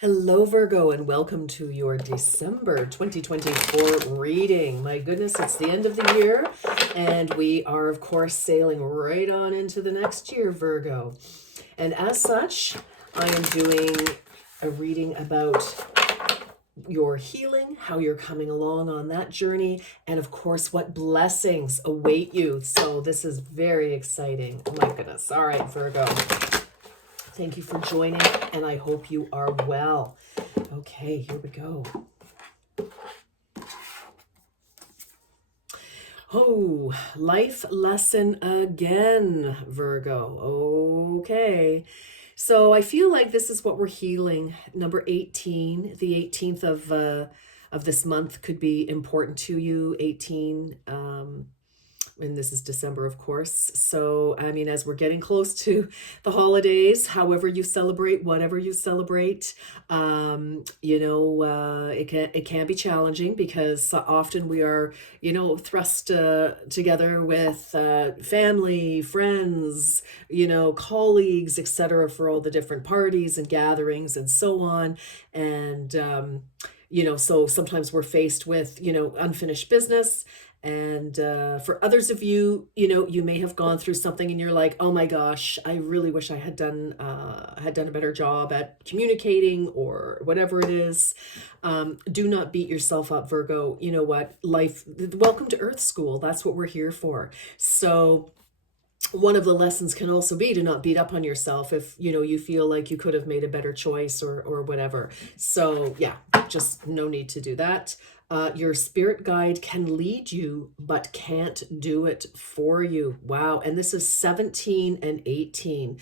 Hello, Virgo, and welcome to your December 2024 reading. My goodness, it's the end of the year, and we are, of course, sailing right on into the next year, Virgo. And as such, I am doing a reading about your healing, how you're coming along on that journey, and of course, what blessings await you. So this is very exciting. Oh my goodness. All right, Virgo. Thank you for joining, and I hope you are well. Okay, here we go. Oh, life lesson again, Virgo. Okay. So I feel like this is what we're healing. Number 18, the 18th of this month could be important to you. 18, and this is December, of course. So, I mean, as we're getting close to the holidays, however you celebrate, whatever you celebrate, it can be challenging because often we are, thrust together with family, friends, colleagues, etc., for all the different parties and gatherings and so on. And so sometimes we're faced with unfinished business. And for others of you, you may have gone through something and you're like, oh my gosh, I really wish I had done a better job at communicating or whatever it is. Do not beat yourself up, Virgo. You know what? Welcome to Earth School. That's what we're here for. So one of the lessons can also be to not beat up on yourself if you feel like you could have made a better choice or whatever. So yeah, just no need to do that. Your spirit guide can lead you but can't do it for you. Wow. And this is 17 and 18.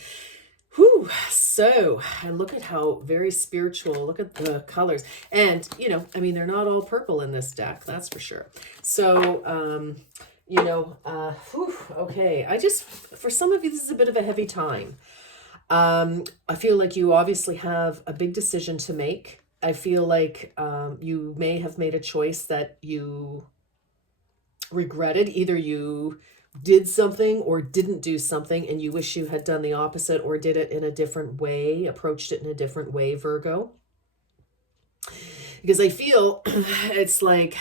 Whew. So, and look at how very spiritual, look at the colors. And, they're not all purple in this deck, that's for sure. So, okay. For some of you, this is a bit of a heavy time. I feel like you obviously have a big decision to make. I feel like you may have made a choice that you regretted. Either you did something or didn't do something, and you wish you had done the opposite or did it in a different way, approached it in a different way, Virgo. Because I feel it's like,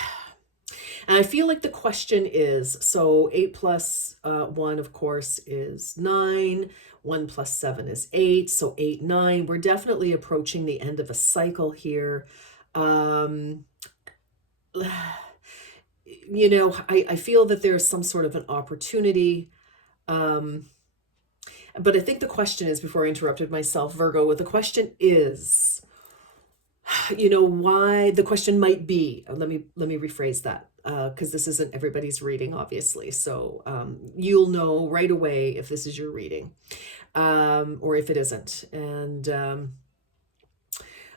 and I feel like the question is, so 8 plus 1, of course, is 9. 1 plus 7 is 8. So 8, 9. We're definitely approaching the end of a cycle here. I feel that there's some sort of an opportunity. But I think the question is, before I interrupted myself, Virgo, the question is, why the question might be, let me rephrase that. Because this isn't everybody's reading, obviously. So you'll know right away if this is your reading or if it isn't. And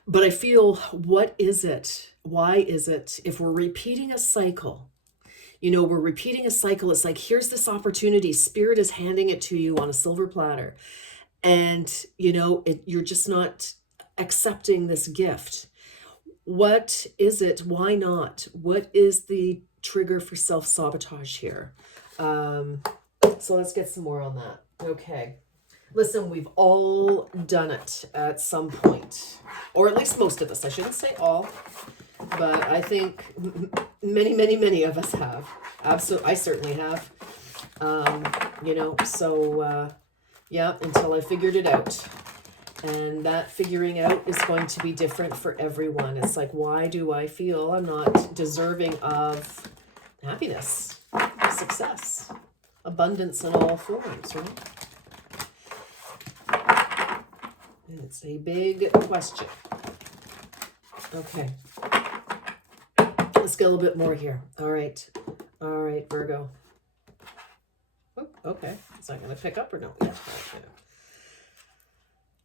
but I feel, what is it? Why is it? If we're repeating a cycle, we're repeating a cycle. It's like, here's this opportunity. Spirit is handing it to you on a silver platter. And, you're just not accepting this gift. What is it? Why not? What is the trigger for self-sabotage here? So let's get some more on that. Okay. Listen, we've all done it at some point, or at least most of us. I shouldn't say all, but I think many, many, many of us have. Absolutely. I certainly have. Yeah, until I figured it out. And that figuring out is going to be different for everyone. It's like, why do I feel I'm not deserving of happiness, success, abundance in all forms, right? It's a big question. Okay. Let's get a little bit more here. All right, Virgo. Oh, okay. Is that going to pick up or no? Yeah. Okay.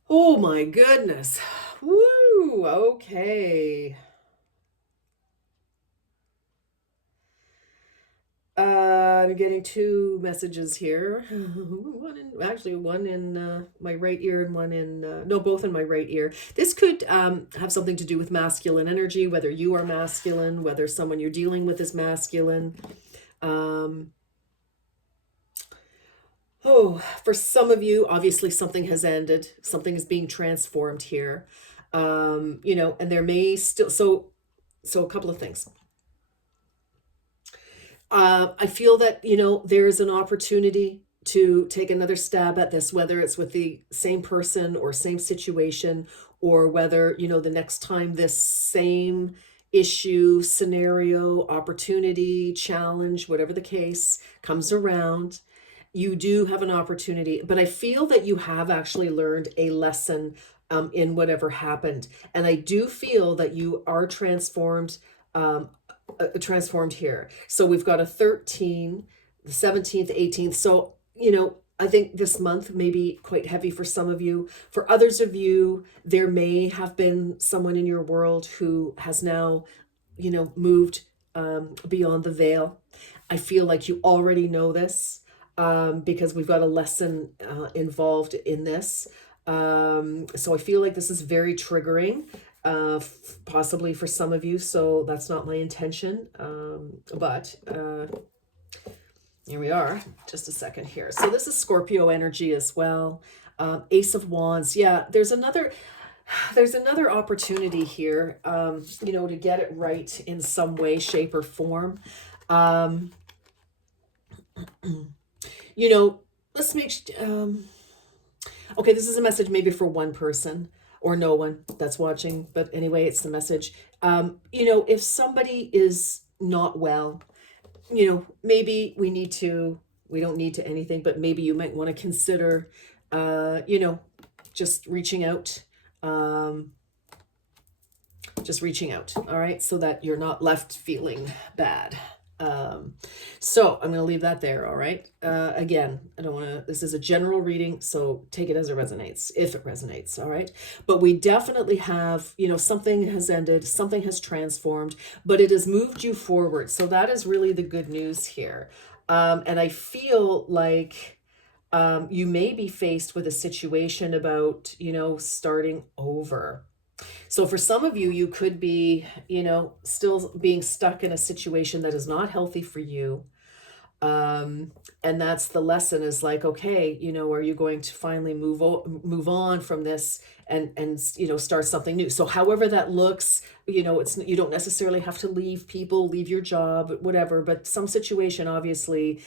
Oh my goodness. Woo. Okay. I'm getting two messages here. One in my right ear and one in, no, both in my right ear. This could have something to do with masculine energy, whether you are masculine, whether someone you're dealing with is masculine. For some of you, obviously something has ended. Something is being transformed here. You know, and there may still, so a couple of things. I feel that, you know, there is an opportunity to take another stab at this, whether it's with the same person or same situation, or whether, you know, the next time this same issue, scenario, opportunity, challenge, whatever the case comes around, you do have an opportunity. But I feel that you have actually learned a lesson in whatever happened. And I do feel that you are transformed here. So we've got a 13, the 17th, 18th. So, you know, I think this month may be quite heavy for some of you. For others of you, there may have been someone in your world who has now, you know, moved beyond the veil. I feel like you already know this because we've got a lesson involved in this. So I feel like this is very triggering, possibly for some of you. So that's not my intention. But here we are. Just a second here. So this is Scorpio energy as well. Ace of Wands. Yeah, there's another opportunity here, you know, to get it right in some way, shape, or form. You know, let's make okay, this is a message maybe for one person or no one that's watching, but anyway, it's the message. You know, if somebody is not well, you know, maybe we don't need to anything, but maybe you might want to consider, you know, just reaching out, all right, so that you're not left feeling bad. So I'm going to leave that there. All right. Again, I don't want to, this is a general reading, so take it as it resonates, if it resonates. All right. But we definitely have, you know, something has ended, something has transformed, but it has moved you forward. So that is really the good news here. And I feel like, you may be faced with a situation about, you know, starting over. So for some of you, you could be, you know, still being stuck in a situation that is not healthy for you. And that's the lesson, is like, okay, you know, are you going to finally move on from this and, you know, start something new? So however that looks, you know, it's, you don't necessarily have to leave people, leave your job, whatever, but some situation obviously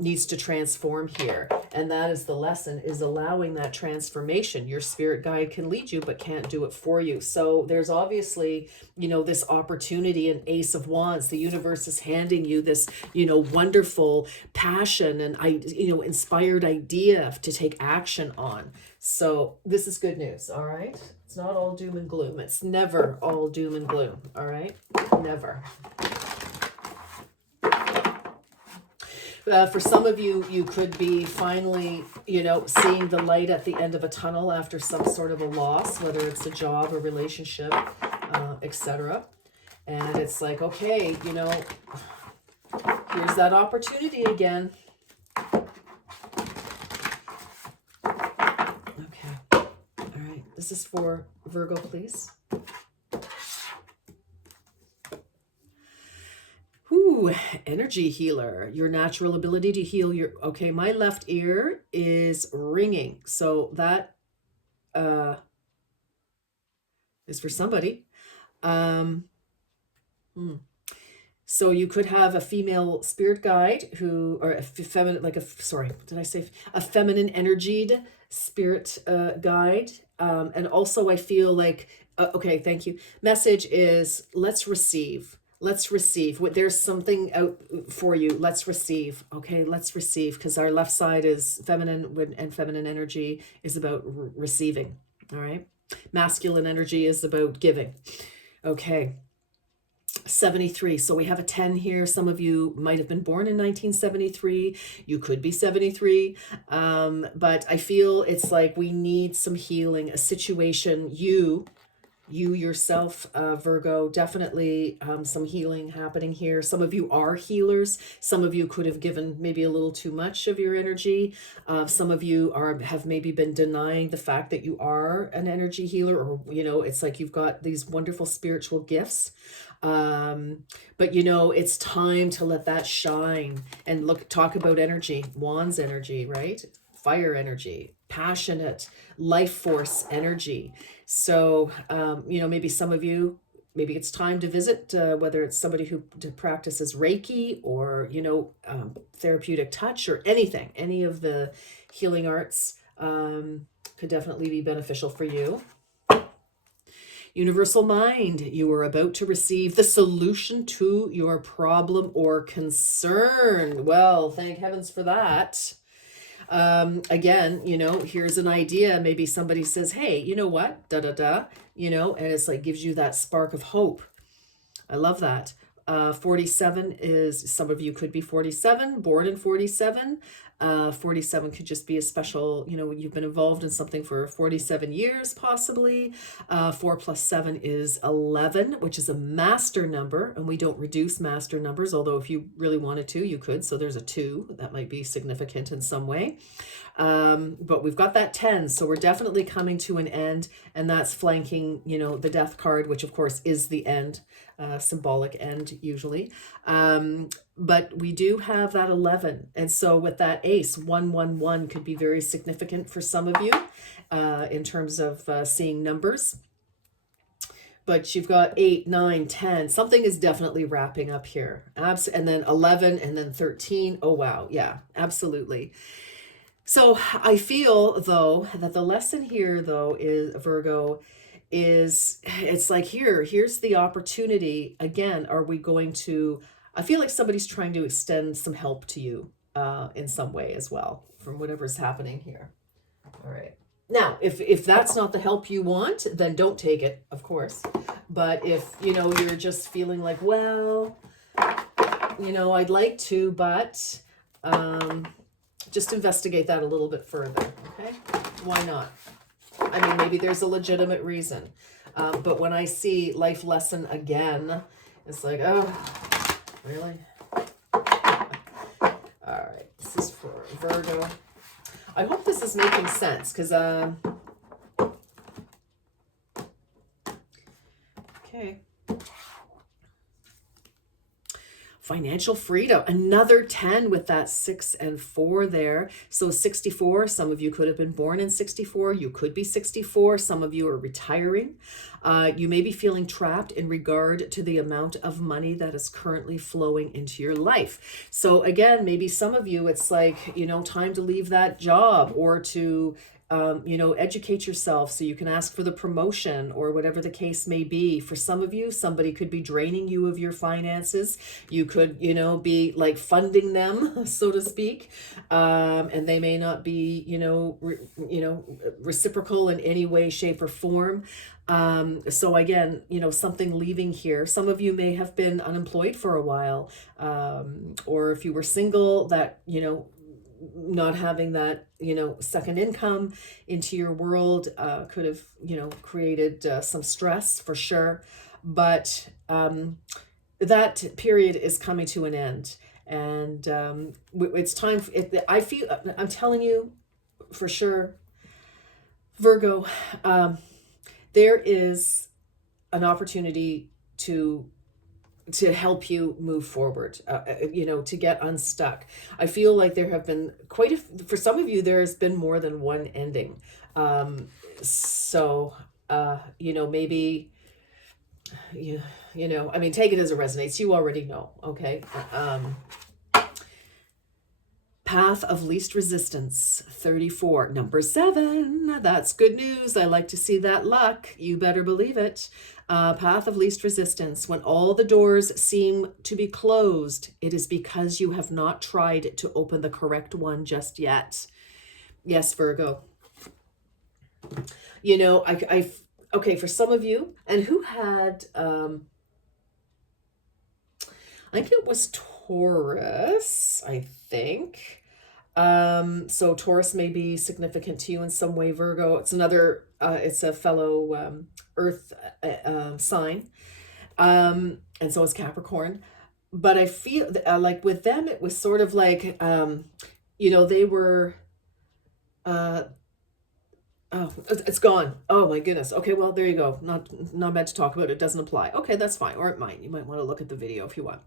needs to transform here. And that is the lesson, is allowing that transformation. Your spirit guide can lead you, but can't do it for you. So there's obviously, you know, this opportunity, an Ace of Wands. The universe is handing you this, you know, wonderful passion and, you know, inspired idea to take action on. So this is good news. All right. It's not all doom and gloom. It's never all doom and gloom. All right. Never. For some of you, you could be finally, you know, seeing the light at the end of a tunnel after some sort of a loss, whether it's a job, a relationship, etc. And it's like, okay, you know, here's that opportunity again. Okay. All right. This is for Virgo, please. Ooh, energy healer. Your natural ability to heal your... Okay, my left ear is ringing. So that is for somebody. So you could have a female spirit guide who, or a feminine, like a, sorry, did I say a feminine energied spirit guide? And also I feel like, okay, thank you. Message is, let's receive. Let's receive. There's something out for you. Let's receive. Okay, let's receive, because our left side is feminine, and feminine energy is about receiving. All right. Masculine energy is about giving. Okay. 73. So we have a 10 here. Some of you might have been born in 1973. You could be 73. But I feel it's like we need some healing, a situation. You yourself, Virgo, definitely some healing happening here. Some of you are healers. Some of you could have given maybe a little too much of your energy. Some of you have maybe been denying the fact that you are an energy healer, or, you know, it's like you've got these wonderful spiritual gifts. But you know, it's time to let that shine and talk about energy, Wands energy, right? fire energy, passionate, life force energy. So, maybe some of you, maybe it's time to visit, whether it's somebody who practices Reiki or, therapeutic touch or anything, any of the healing arts could definitely be beneficial for you. Universal mind, you are about to receive the solution to your problem or concern. Well, thank heavens for that. Again, here's an idea. Maybe somebody says, hey, you know what? Da da da, and it's like gives you that spark of hope. I love that. 47 is, some of you could be 47, born in 47. 47 could just be a special, you've been involved in something for 47 years, possibly. 4 plus 7 is 11, which is a master number, and we don't reduce master numbers, although if you really wanted to, you could. So there's a 2, that might be significant in some way. But we've got that 10, so we're definitely coming to an end, and that's flanking, the death card, which of course is the end, symbolic end usually. But we do have that 11, and so with that ace, 111 could be very significant for some of you in terms of seeing numbers. But you've got 8, 9, 10. Something is definitely wrapping up here. And then 11, and then 13. Oh, wow. Yeah, absolutely. So I feel, though, that the lesson here, though, is, Virgo, is it's like here's the opportunity. Again, are we going to, I feel like somebody's trying to extend some help to you in some way as well from whatever's happening here. All right. Now, if that's not the help you want, then don't take it, of course. But if, you're just feeling like, well, I'd like to, but just investigate that a little bit further, okay? Why not? I mean, maybe there's a legitimate reason. But when I see life lesson again, it's like, oh, really? All right, this is for Virgo. I hope this is making sense, because, okay. Financial freedom, another 10 with that 6 and 4 there. So 64, some of you could have been born in 64. You could be 64. Some of you are retiring. You may be feeling trapped in regard to the amount of money that is currently flowing into your life. So again, maybe some of you, it's like, time to leave that job, or to educate yourself so you can ask for the promotion, or whatever the case may be. For some of you, somebody could be draining you of your finances. You could, be like funding them, so to speak. And they may not be, reciprocal in any way, shape, or form. So again, something leaving here. Some of you may have been unemployed for a while. Or if you were single, that, not having that, second income into your world could have, created some stress for sure. But that period is coming to an end. And it's time. I'm telling you for sure, Virgo, there is an opportunity to help you move forward, to get unstuck. I feel like there have been for some of you, there's been more than one ending. So, maybe, I mean, take it as it resonates. You already know, okay? Path of least resistance, 34, number 7. That's good news. I like to see that luck. You better believe it. Path of least resistance. When all the doors seem to be closed, it is because you have not tried to open the correct one just yet. Yes, Virgo. Okay, for some of you, and who had, I think it was Taurus, I think. So Taurus may be significant to you in some way, Virgo. It's another, it's a fellow earth sign. And so is Capricorn. But I feel like with them, it was sort of like, they were, Oh, it's gone. Oh my goodness. Okay, well there you go. Not meant to talk about it. Doesn't apply. Okay, that's fine. Or it might. You might want to look at the video if you want.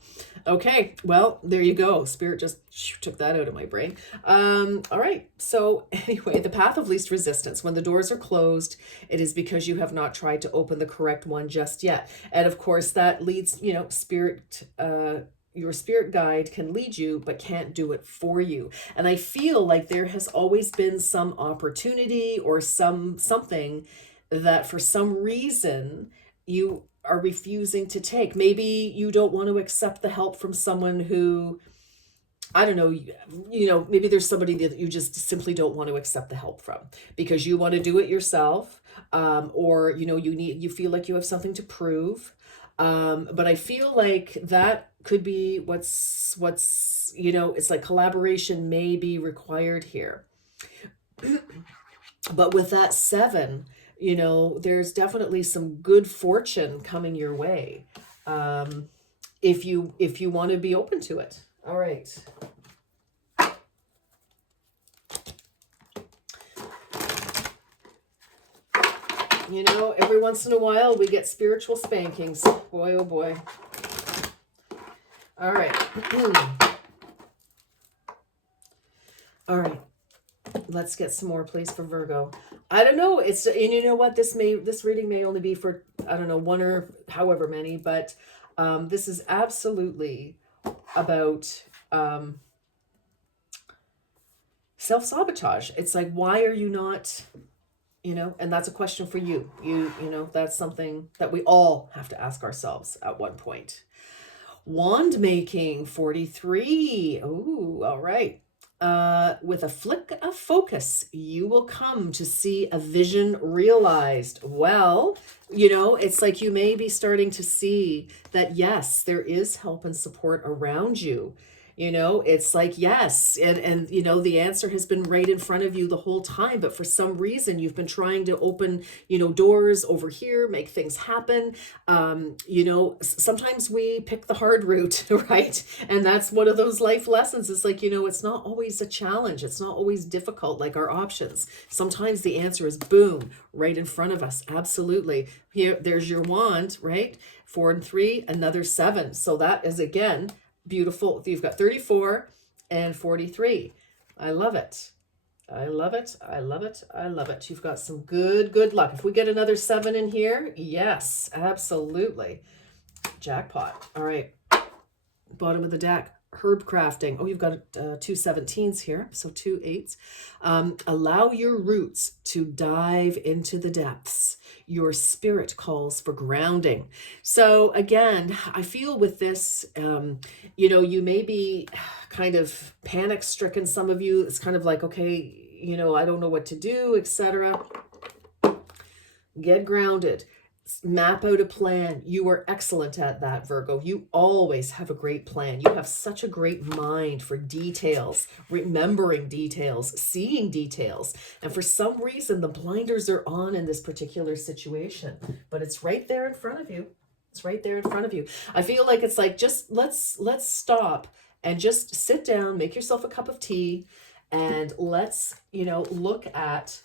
Okay, well there you go. Spirit just took that out of my brain. All right. So anyway, the path of least resistance. When the doors are closed, it is because you have not tried to open the correct one just yet. And of course, that leads, spirit. Your spirit guide can lead you, but can't do it for you. And I feel like there has always been some opportunity or something that for some reason you are refusing to take. Maybe you don't want to accept the help from someone who, I don't know, maybe there's somebody that you just simply don't want to accept the help from because you want to do it yourself, or you feel like you have something to prove. But I feel like that could be what's it's like collaboration may be required here. But with that seven, there's definitely some good fortune coming your way, if you want to be open to it. All right. Every once in a while we get spiritual spankings. Boy, oh boy. All right. All right. Let's get some more, please, for Virgo. I don't know. And you know what? This reading may only be for, I don't know, one or however many, but this is absolutely about self-sabotage. It's like, why are you not, and that's a question for you. That's something that we all have to ask ourselves at one point. Wand making 43. Ooh, all right. With a flick of focus, you will come to see a vision realized. Well, it's like you may be starting to see that, yes, there is help and support around you. It's like, yes. And the answer has been right in front of you the whole time. But for some reason, you've been trying to open, doors over here, make things happen. Sometimes we pick the hard route, right? And that's one of those life lessons. It's like, it's not always a challenge. It's not always difficult like our options. Sometimes the answer is boom, right in front of us. Absolutely. There's your wand, right? 4 and 3, another 7. So that is, again, beautiful. You've got 34 and 43. I love it. I love it. I love it. I love it. You've got some good luck. If we get another 7 in here, yes, absolutely. Jackpot. All right. Bottom of the deck. Herb crafting. Oh, you've got 2 17s here. So 2 8s. Allow your roots to dive into the depths. Your spirit calls for grounding. So again, I feel with this, you may be kind of panic stricken. Some of you, it's kind of like, okay, I don't know what to do, etc. Get grounded. Map out a plan. You are excellent at that, Virgo. You always have a great plan. You have such a great mind for details, remembering details, seeing details. And for some reason, the blinders are on in this particular situation, but it's right there in front of you. It's right there in front of you. I feel like it's like, just let's stop and just sit down, make yourself a cup of tea, and let's look at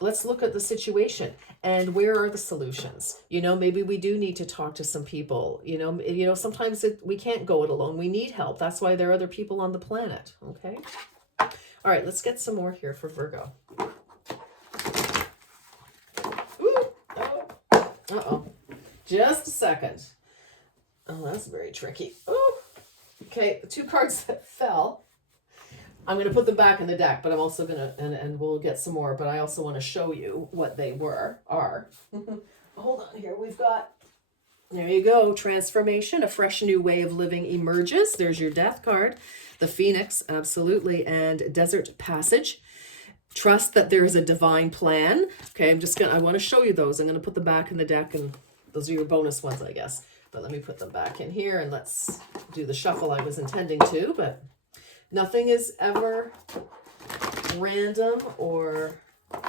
the situation and where are the solutions. Maybe we do need to talk to some people. Sometimes we can't go it alone. We need help. That's why there are other people on the planet. Okay. All right, let's get some more here for Virgo. Ooh, uh-oh. Just a second. Oh, that's very tricky. Oh, okay. The 2 cards that fell, I'm going to put them back in the deck, but I'm also going to, and we'll get some more, but I also want to show you what they are. Hold on here. We've got, there you go, transformation, a fresh new way of living emerges. There's your death card, the phoenix, absolutely, and desert passage. Trust that there is a divine plan. Okay, I want to show you those. I'm going to put them back in the deck, and those are your bonus ones, I guess. But let me put them back in here, and let's do the shuffle I was intending to, but nothing is ever random or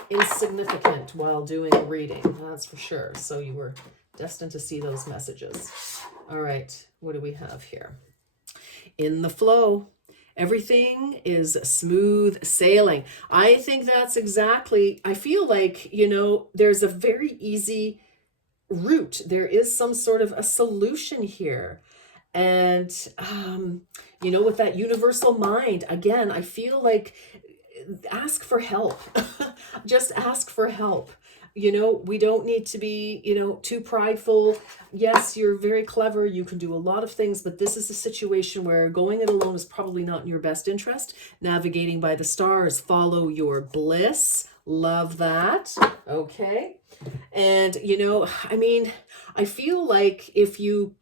insignificant while doing a reading, that's for sure. So you were destined to see those messages. All right, what do we have here? In the flow. Everything is smooth sailing. I think that's exactly, I feel like, there's a very easy route. There is some sort of a solution here. And, with that universal mind, again, I feel like ask for help. Just ask for help. We don't need to be, too prideful. Yes, you're very clever. You can do a lot of things, but this is a situation where going it alone is probably not in your best interest. Navigating by the stars, follow your bliss. Love that. Okay. And, I feel like if you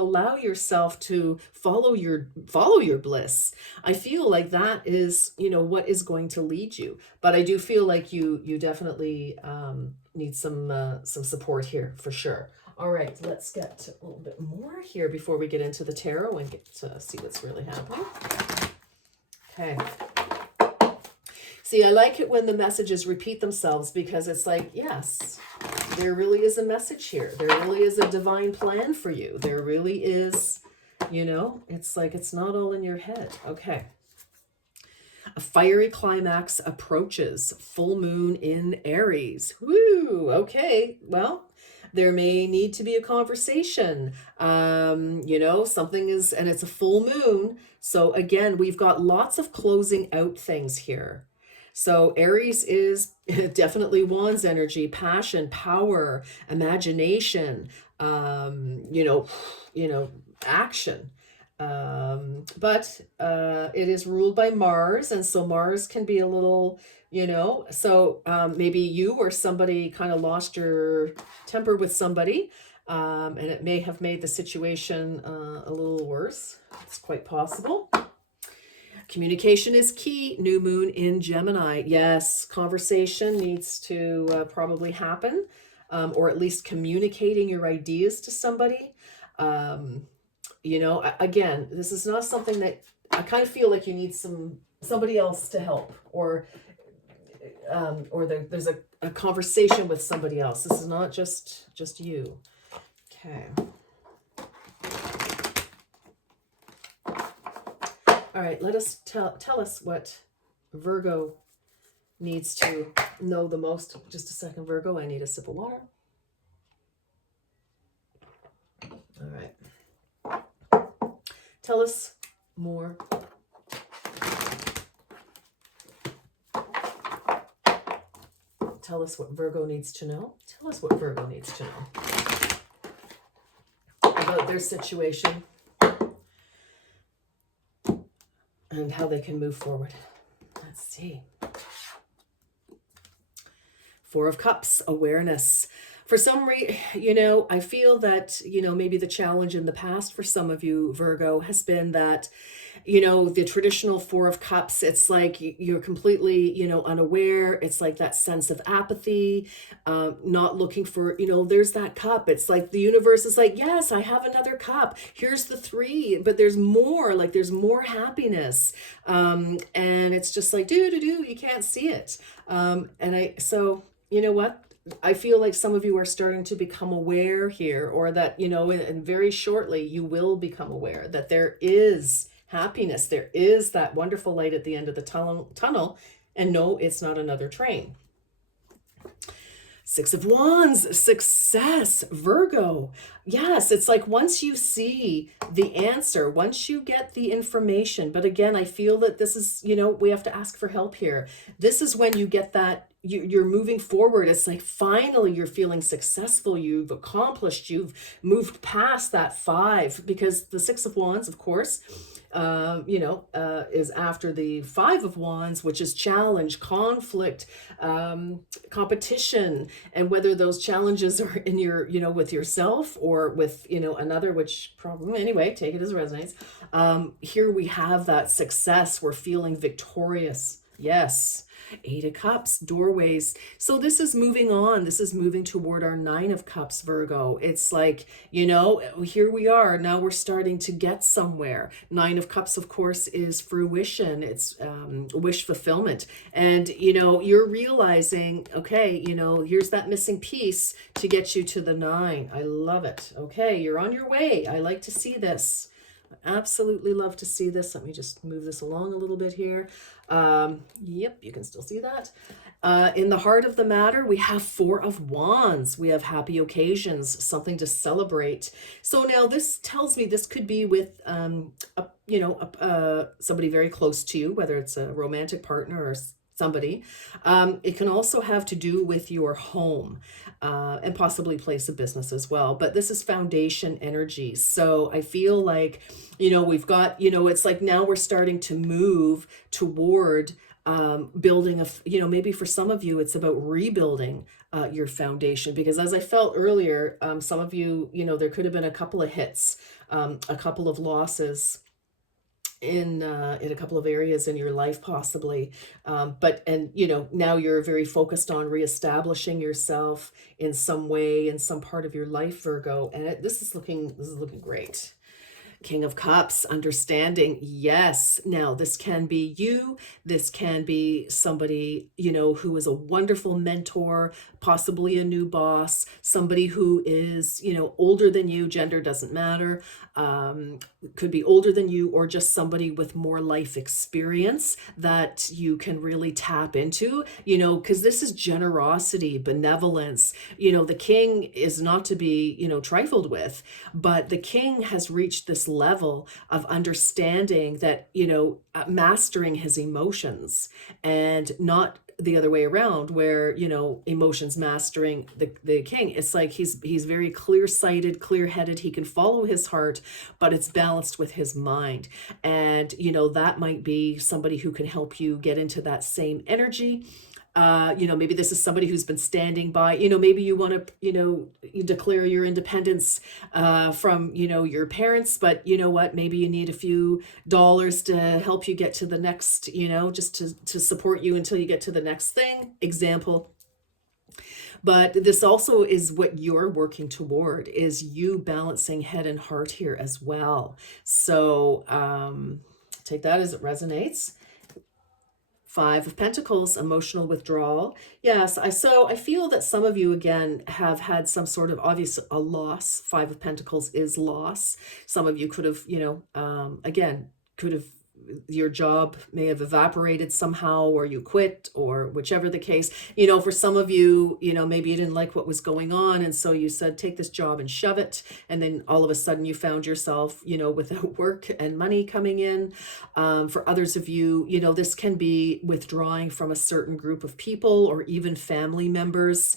allow yourself to follow your bliss, I feel like that is what is going to lead you. But I do feel like you definitely need some support here for sure. All right, let's get a little bit more here before we get into the tarot and get to see what's really happening. Okay. See, I like it when the messages repeat themselves, because it's like, yes, there really is a message here. There really is a divine plan for you. There really is, it's like it's not all in your head. Okay. A fiery climax approaches. Full moon in Aries. Woo! Okay. Well, there may need to be a conversation. Something is, and it's a full moon. So again, we've got lots of closing out things here. So Aries is definitely Wands energy, passion, power, imagination, action. But it is ruled by Mars, and so Mars can be a little, maybe you or somebody kind of lost your temper with somebody, and it may have made the situation a little worse. It's quite possible. Communication is key. New moon in Gemini. Yes, conversation needs to probably happen, or at least communicating your ideas to somebody. Again, this is not something that I kind of feel like you need somebody else to help, or there's a conversation with somebody else. This is not just you. Okay. All right, let us tell us what Virgo needs to know the most. Just a second, Virgo. I need a sip of water. All right. Tell us more. Tell us what Virgo needs to know. Tell us what Virgo needs to know about their situation and how they can move forward. Let's see. Four of Cups, awareness. For some reason, I feel that, maybe the challenge in the past for some of you, Virgo, has been that, the traditional Four of Cups, it's like you're completely, unaware. It's like that sense of apathy, not looking for, there's that cup. It's like the universe is like, yes, I have another cup. Here's the three, but there's more, like there's more happiness. And it's just like, you can't see it. So you know what? I feel like some of you are starting to become aware here, or that, and very shortly you will become aware that there is happiness. There is that wonderful light at the end of the tunnel. And no, it's not another train. Six of Wands, success, Virgo. Yes, it's like once you see the answer, once you get the information, but again, I feel that this is, we have to ask for help here. This is when you get that, you're moving forward. It's like finally you're feeling successful. You've accomplished, you've moved past that five, because the Six of Wands, of course, is after the Five of Wands, which is challenge, conflict, competition, and whether those challenges are in your, with yourself or with, another, which probably, anyway, take it as it resonates. Here we have that success. We're feeling victorious. Yes. Eight of Cups, doorways. So this is moving on. This is moving toward our Nine of Cups, Virgo. It's like, here we are. Now we're starting to get somewhere. Nine of Cups, of course, is fruition. It's wish fulfillment. And, you're realizing, okay, here's that missing piece to get you to the nine. I love it. Okay, you're on your way. I like to see this. Absolutely love to see this. Let me just move this along a little bit here. Yep, you can still see that. In the heart of the matter, we have Four of Wands. We have happy occasions, something to celebrate. So now this tells me this could be with, somebody very close to you, whether it's a romantic partner or somebody. It can also have to do with your home, and possibly place of business as well. But this is foundation energy. So I feel like, we've got, it's like now we're starting to move toward building maybe for some of you, it's about rebuilding your foundation. Because as I felt earlier, some of you, there could have been a couple of hits, a couple of losses in a couple of areas in your life possibly, but and now you're very focused on reestablishing yourself in some way in some part of your life, Virgo, and this is looking great. King of Cups, understanding. Yes. Now, this can be you. This can be somebody, who is a wonderful mentor, possibly a new boss, somebody who is, older than you, gender doesn't matter. Could be older than you, or just somebody with more life experience that you can really tap into, because this is generosity, benevolence. The king is not to be, trifled with, but the king has reached this level of understanding that, mastering his emotions, and not the other way around where, emotions mastering the king. It's like he's very clear-sighted, clear-headed. He can follow his heart, but it's balanced with his mind. And that might be somebody who can help you get into that same energy. Maybe this is somebody who's been standing by, maybe you want to, you declare your independence from, your parents, but you know what, maybe you need a few dollars to help you get to the next, just to support you until you get to the next thing, example. But this also is what you're working toward, is you balancing head and heart here as well. So take that as it resonates. Five of Pentacles, emotional withdrawal. Yes, I feel that some of you again have had some sort of obvious a loss. Five of Pentacles is loss. Some of you could have, again, could have, your job may have evaporated somehow, or you quit, or whichever the case. For some of you, maybe you didn't like what was going on, and so you said, take this job and shove it, and then all of a sudden you found yourself, without work and money coming in. For others of you, this can be withdrawing from a certain group of people, or even family members,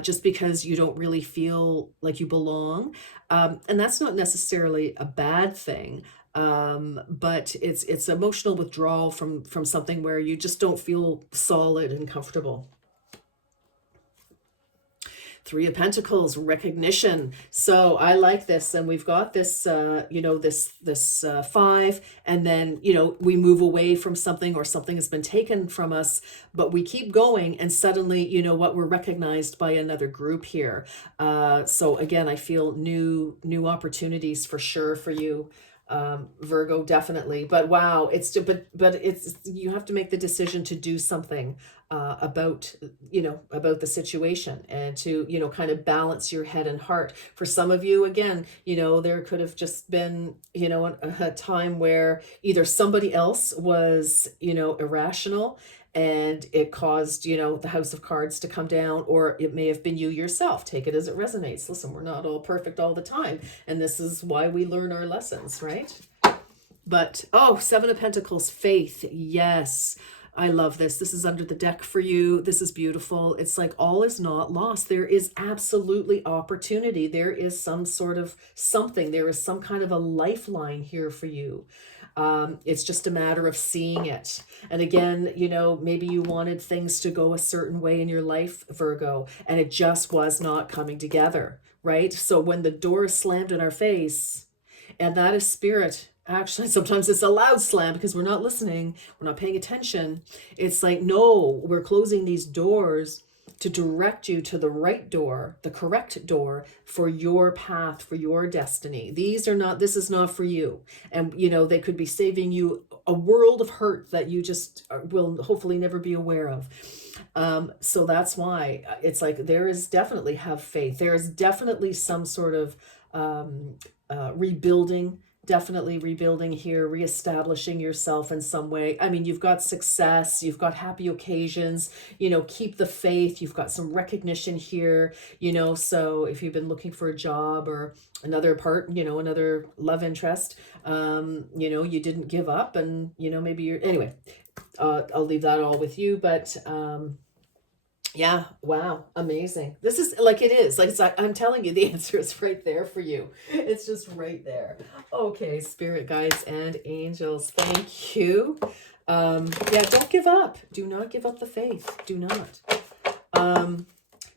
just because you don't really feel like you belong. And that's not necessarily a bad thing, but it's emotional withdrawal from something where you just don't feel solid and comfortable. Three of Pentacles, recognition. So I like this, and we've got this, this five, and then we move away from something, or something has been taken from us, but we keep going, and suddenly, what, we're recognized by another group here. So again, I feel new opportunities for sure for you. Virgo, definitely. But wow, but it's, you have to make the decision to do something about the situation, and to kind of balance your head and heart. For some of you, again, there could have just been a time where either somebody else was irrational, and it caused the house of cards to come down, or it may have been you yourself. Take it as it resonates. Listen, we're not all perfect all the time, and this is why we learn our lessons, right? But Seven of Pentacles, faith. Yes, I love this. This is under the deck for you. This is beautiful. It's like all is not lost. There is absolutely opportunity. There is some sort of something. There is some kind of a lifeline here for you. It's just a matter of seeing it. And again, maybe you wanted things to go a certain way in your life, Virgo, and it just was not coming together, right? So when the door is slammed in our face, and that is spirit. Actually, sometimes it's a loud slam because we're not listening, we're not paying attention. It's like, no, we're closing these doors to direct you to the right door, the correct door for your path, for your destiny. This is not for you. And, they could be saving you a world of hurt that you just will hopefully never be aware of. So that's why it's like, there is definitely, have faith. There is definitely some sort of rebuilding definitely rebuilding here, reestablishing yourself in some way. I mean, you've got success, you've got happy occasions, keep the faith, you've got some recognition here, so if you've been looking for a job or another another love interest, you didn't give up, and, maybe anyway, I'll leave that all with you, but, yeah, wow, amazing. This is like it is. I'm telling you, the answer is right there for you. It's just right there. Okay, spirit guides and angels, thank you. Yeah, don't give up. Do not give up the faith. Do not.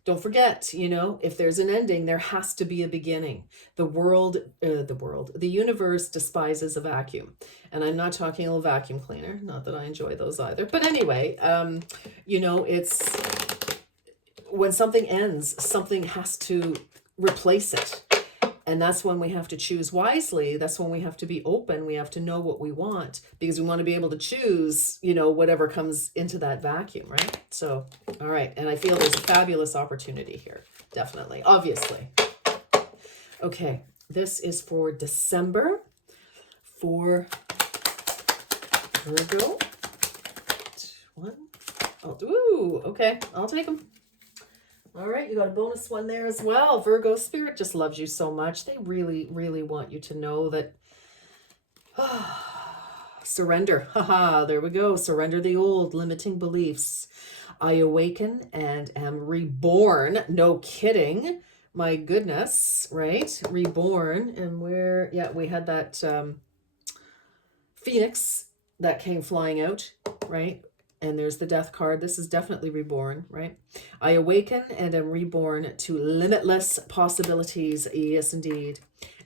Don't forget, if there's an ending, there has to be a beginning. The universe despises a vacuum. And I'm not talking a vacuum cleaner. Not that I enjoy those either. But anyway, it's when something ends, something has to replace it. And that's when we have to choose wisely. That's when we have to be open. We have to know what we want, because we want to be able to choose, whatever comes into that vacuum, right? So, all right. And I feel there's a fabulous opportunity here. Definitely. Obviously. Okay. This is for December for Virgo. One. Ooh, okay. I'll take them. All right, you got a bonus one there as well. Virgo spirit just loves you so much. They really, really want you to know that surrender. Haha, there we go. Surrender the old limiting beliefs. I awaken and am reborn. No kidding. My goodness, right? Reborn. And we had that phoenix that came flying out, right? And there's the death card. This is definitely reborn, right? I awaken and am reborn to limitless possibilities. Yes, indeed.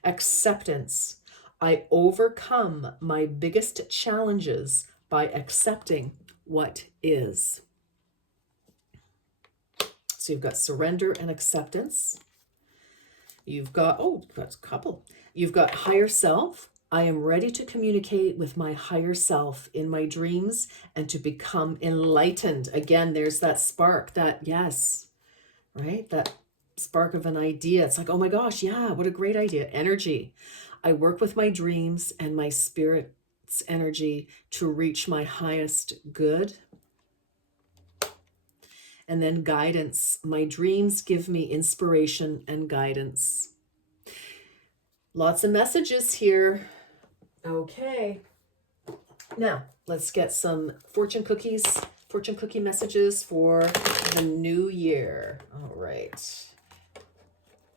Acceptance. I overcome my biggest challenges by accepting what is. So you've got surrender and acceptance. You've got, that's a couple. You've got higher self. I am ready to communicate with my higher self in my dreams and to become enlightened. Again, there's that spark, yes, right? That spark of an idea. It's like, oh my gosh, yeah, what a great idea. Energy. I work with my dreams and my spirit's energy to reach my highest good. And then guidance. My dreams give me inspiration and guidance. Lots of messages here. Okay. Now, let's get some fortune cookie messages for the new year. All right.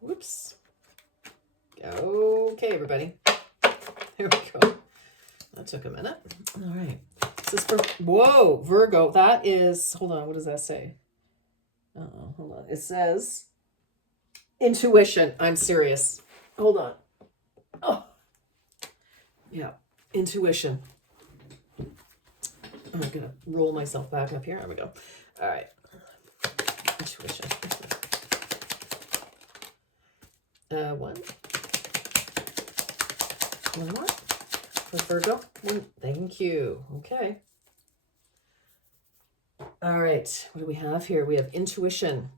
Whoops. Okay, everybody. There we go. That took a minute. All right. This is for, whoa, Virgo. That is, hold on, what does that say? Hold on. It says intuition. I'm serious. Hold on. Oh. Yeah, intuition. I'm going to roll myself back up here. There we go. All right. Intuition. One more for Virgo. Thank you. Okay. All right. What do we have here? We have intuition.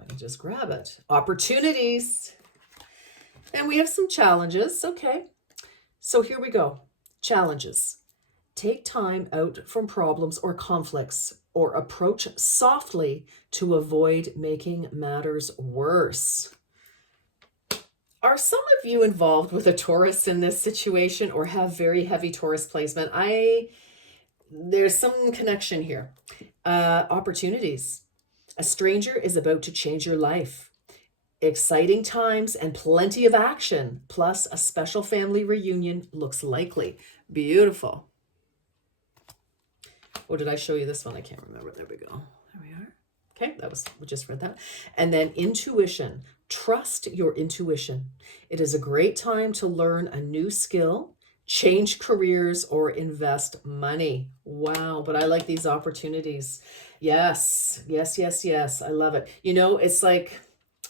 I can just grab it. Opportunities. And we have some challenges. Okay. So here we go. Challenges. Take time out from problems or conflicts, or approach softly to avoid making matters worse. Are some of you involved with a Taurus in this situation, or have very heavy Taurus placement? There's some connection here. Opportunities. A stranger is about to change your life. Exciting times and plenty of action, plus a special family reunion looks likely. Beautiful. Or did I show you this one? I can't remember. There we go. There we are. Okay, we just read that. And then intuition. Trust your intuition. It is a great time to learn a new skill, change careers, or invest money. Wow, but I like these opportunities. Yes, yes, yes, yes. I love it. It's like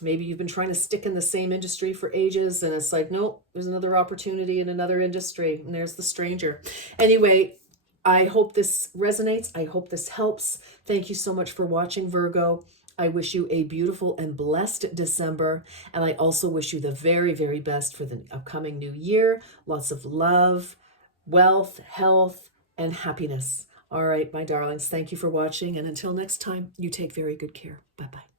maybe you've been trying to stick in the same industry for ages, and it's like, nope, there's another opportunity in another industry, and there's the stranger. Anyway, I hope this resonates. I hope this helps. Thank you so much for watching, Virgo. I wish you a beautiful and blessed December. And I also wish you the very, very best for the upcoming new year. Lots of love, wealth, health, and happiness. All right, my darlings, thank you for watching. And until next time, you take very good care. Bye bye.